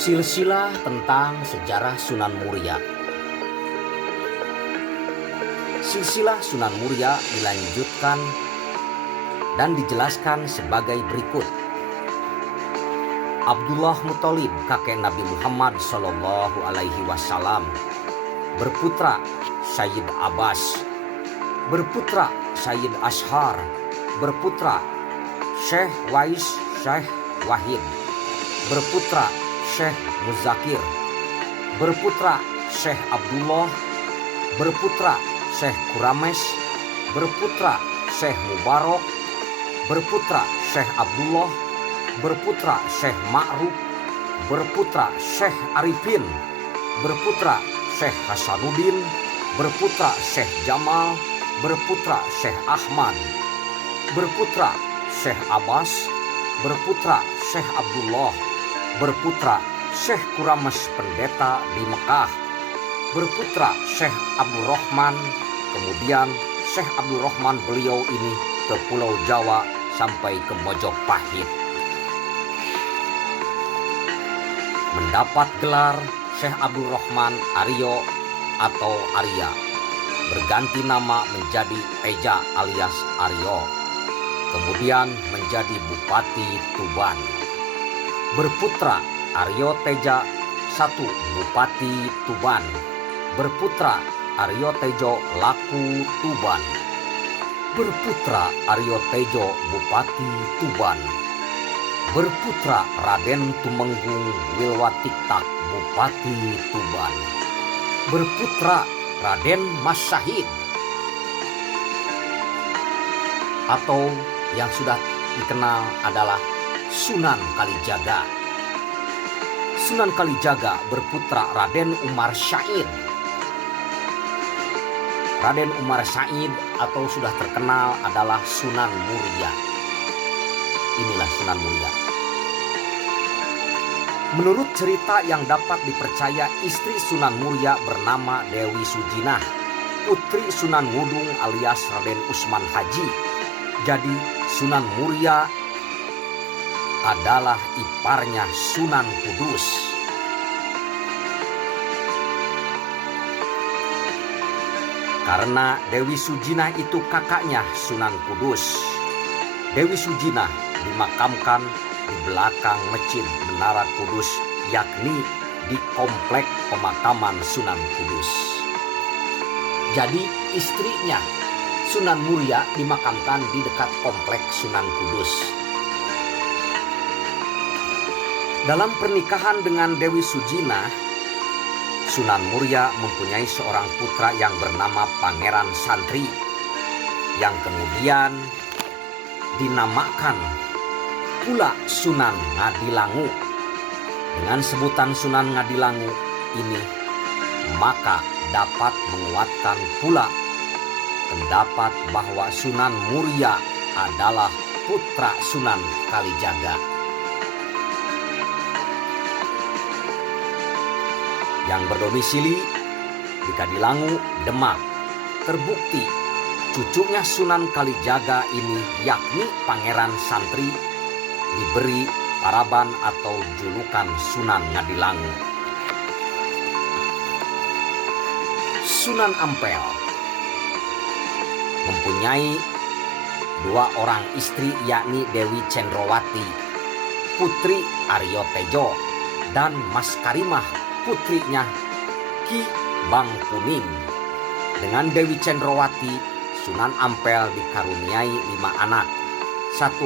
Silsilah tentang sejarah Sunan Muria. Silsilah Sunan Muria dilanjutkan dan dijelaskan sebagai berikut. Abdullah Muthalib, kakek Nabi Muhammad SAW, berputra Sayyid Abbas, berputra Sayyid Ashar, berputra Syekh Wais Syekh Wahid, berputra Syekh Muzakir, berputra Syekh Abdullah, berputra Syekh Kurames, berputra Syekh Mubarak, berputra Syekh Abdullah, berputra Syekh Ma'ruf, berputra Syekh Arifin, berputra Syekh Hasanuddin, berputra Syekh Jamal, berputra Syekh Ahmad, berputra Syekh Abbas, berputra Syekh Abdullah, berputra Syekh Kurames pendeta di Mekah, berputra Syekh Abdul Rahman. Kemudian Syekh Abdul Rahman beliau ini ke Pulau Jawa sampai ke Mojopahit. Mendapat gelar Syekh Abdul Rahman Aryo atau Arya, berganti nama menjadi Teja alias Aryo, kemudian menjadi Bupati Tuban. Berputra Aryo Teja I Bupati Tuban, berputra Aryo Tejo Laku Tuban, berputra Aryo Tejo Bupati Tuban, berputra Raden Tumenggung Wilwatiktak Bupati Tuban, berputra Raden Mas Syahid atau yang sudah dikenal adalah Sunan Kalijaga. Sunan Kalijaga berputra Raden Umar Said. Raden Umar Said atau sudah terkenal adalah Sunan Muria. Inilah Sunan Muria. Menurut cerita yang dapat dipercaya, istri Sunan Muria bernama Dewi Sujinah, putri Sunan Ngudung alias Raden Usman Haji. Jadi Sunan Muria adalah iparnya Sunan Kudus. Karena Dewi Sujinah itu kakaknya Sunan Kudus, Dewi Sujinah dimakamkan di belakang Masjid Menara Kudus, yakni di komplek pemakaman Sunan Kudus. Jadi istrinya Sunan Muria dimakamkan di dekat komplek Sunan Kudus. Dalam pernikahan dengan Dewi Sujinah, Sunan Muria mempunyai seorang putra yang bernama Pangeran Santri, yang kemudian dinamakan pula Sunan Ngadilangu. Dengan sebutan Sunan Ngadilangu ini, maka dapat menguatkan pula pendapat bahwa Sunan Muria adalah putra Sunan Kalijaga. Yang berdomisili di Kadilangu, Demak. Terbukti cucunya Sunan Kalijaga ini, yakni Pangeran Santri, diberi paraban atau julukan Sunan Ngadilangu. Sunan Ampel mempunyai dua orang istri, yakni Dewi Cendrawati, putri Aryo Tejo, dan Mas Karimah, putrinya Ki Bangkuning. Dengan Dewi Cendrawati, Sunan Ampel dikaruniai 5 anak. 1.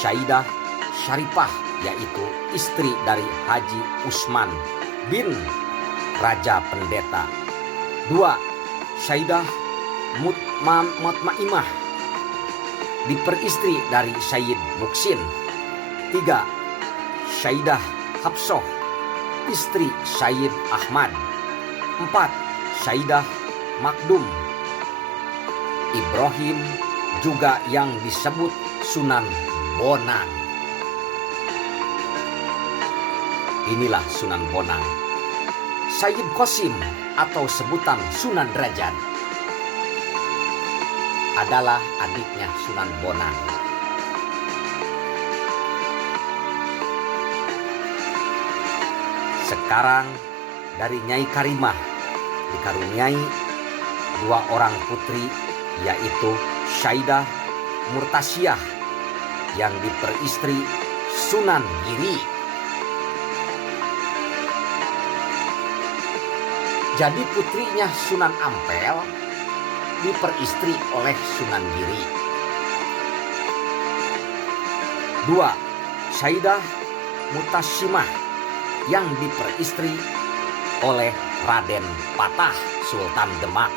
Syaidah Syarifah, yaitu istri dari Haji Usman bin Raja Pendeta. 2. Syaidah Mutmaimah, diperistri dari Sayyid Muksin. 3. Syaidah Hafsah, istri Sayyid Ahmad. 4. Syaidah Makdum Ibrahim, juga yang disebut Sunan Bonang. Inilah Sunan Bonang. Sayyid Qasim atau sebutan Sunan Derajat adalah adiknya Sunan Bonang. Sekarang dari Nyai Karimah dikaruniai 2 orang putri, yaitu Syaidah Murtasyah yang diperistri Sunan Giri. Jadi putrinya Sunan Ampel diperistri oleh Sunan Giri. 2. Syaidah Mutasimah yang diperistri oleh Raden Patah Sultan Demak.